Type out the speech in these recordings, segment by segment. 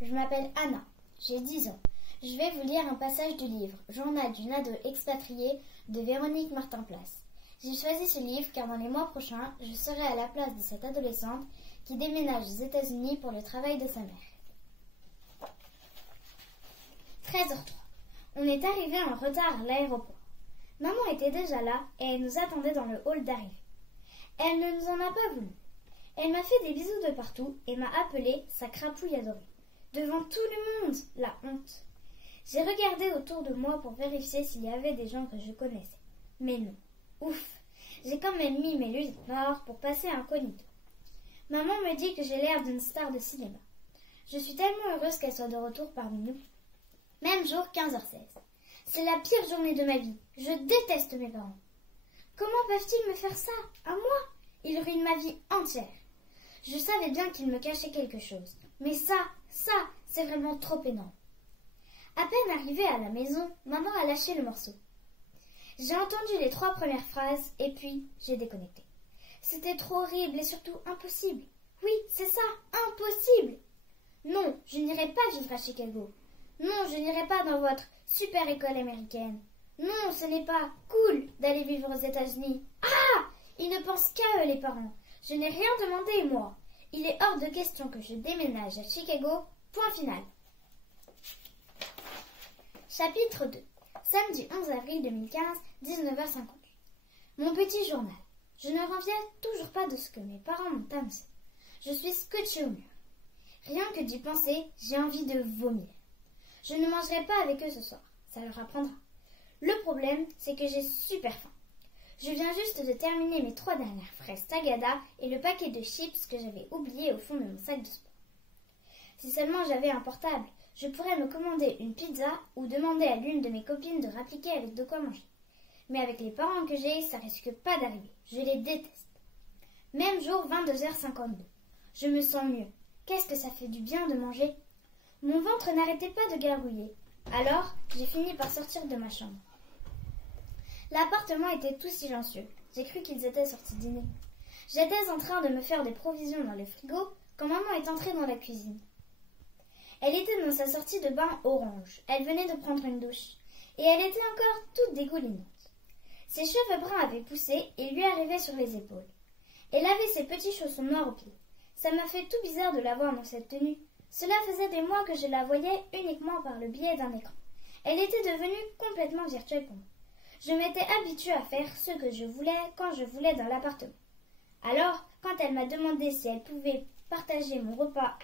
je m'appelle Anna, j'ai 10 ans. Je vais vous lire un passage du livre « Journal d'une ado expatriée » de Véronique Martin-Place. J'ai choisi ce livre car dans les mois prochains, je serai à la place de cette adolescente qui déménage aux États-Unis pour le travail de sa mère. 13h03. On est arrivé en retard à l'aéroport. Maman était déjà là et elle nous attendait dans le hall d'arrivée. Elle ne nous en a pas voulu. Elle m'a fait des bisous de partout et m'a appelée sa crapouille adorée. Devant tout le monde, la honte. J'ai regardé autour de moi pour vérifier s'il y avait des gens que je connaissais. Mais non. Ouf. J'ai quand même mis mes lunettes noires pour passer incognito. Maman me dit que j'ai l'air d'une star de cinéma. Je suis tellement heureuse qu'elle soit de retour parmi nous. Même jour, 15h16. C'est la pire journée de ma vie. Je déteste mes parents. Comment peuvent-ils me faire ça, à moi? Ils ruinent ma vie entière. Je savais bien qu'ils me cachaient quelque chose. Mais ça, c'est vraiment trop énorme. À peine arrivée à la maison, maman a lâché le morceau. J'ai entendu les 3 premières phrases et puis j'ai déconnecté. C'était trop horrible et surtout impossible. Oui, c'est ça, impossible. Non, je n'irai pas vivre à Chicago. Non, je n'irai pas dans votre super école américaine. Non, ce n'est pas cool d'aller vivre aux États-Unis. Ah! Ils ne pensent qu'à eux, les parents. Je n'ai rien demandé, moi. Il est hors de question que je déménage à Chicago. Point final. Chapitre 2. Samedi 11 avril 2015, 19h50. Mon petit journal. Je ne reviens toujours pas de ce que mes parents m'ont annoncé. Je suis scotchée au mur. Rien que d'y penser, j'ai envie de vomir. Je ne mangerai pas avec eux ce soir. Ça leur apprendra. Le problème, c'est que j'ai super faim. Je viens juste de terminer mes 3 dernières fraises Tagada et le paquet de chips que j'avais oublié au fond de mon sac de sport. Si seulement j'avais un portable, je pourrais me commander une pizza ou demander à l'une de mes copines de rappliquer avec de quoi manger. Mais avec les parents que j'ai, ça risque pas d'arriver. Je les déteste. Même jour, 22h52. Je me sens mieux. Qu'est-ce que ça fait du bien de manger? Mon ventre n'arrêtait pas de gargouiller. Alors, j'ai fini par sortir de ma chambre. L'appartement était tout silencieux. J'ai cru qu'ils étaient sortis dîner. J'étais en train de me faire des provisions dans le frigo quand maman est entrée dans la cuisine. Elle était dans sa sortie de bain orange. Elle venait de prendre une douche. Et elle était encore toute dégoulinante. Ses cheveux bruns avaient poussé et lui arrivaient sur les épaules. Elle avait ses petits chaussons noirs aux pieds. Ça m'a fait tout bizarre de la voir dans cette tenue. Cela faisait des mois que je la voyais uniquement par le biais d'un écran. Elle était devenue complètement virtuelle pour moi. Je m'étais habituée à faire ce que je voulais quand je voulais dans l'appartement. Alors, quand elle m'a demandé si elle pouvait partager mon repas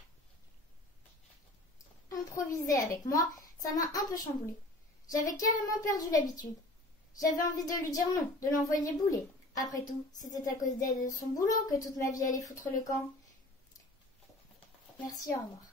improvisé avec moi, ça m'a un peu chamboulée. J'avais carrément perdu l'habitude. J'avais envie de lui dire non, de l'envoyer bouler. Après tout, c'était à cause d'elle et de son boulot que toute ma vie allait foutre le camp. Merci, au revoir.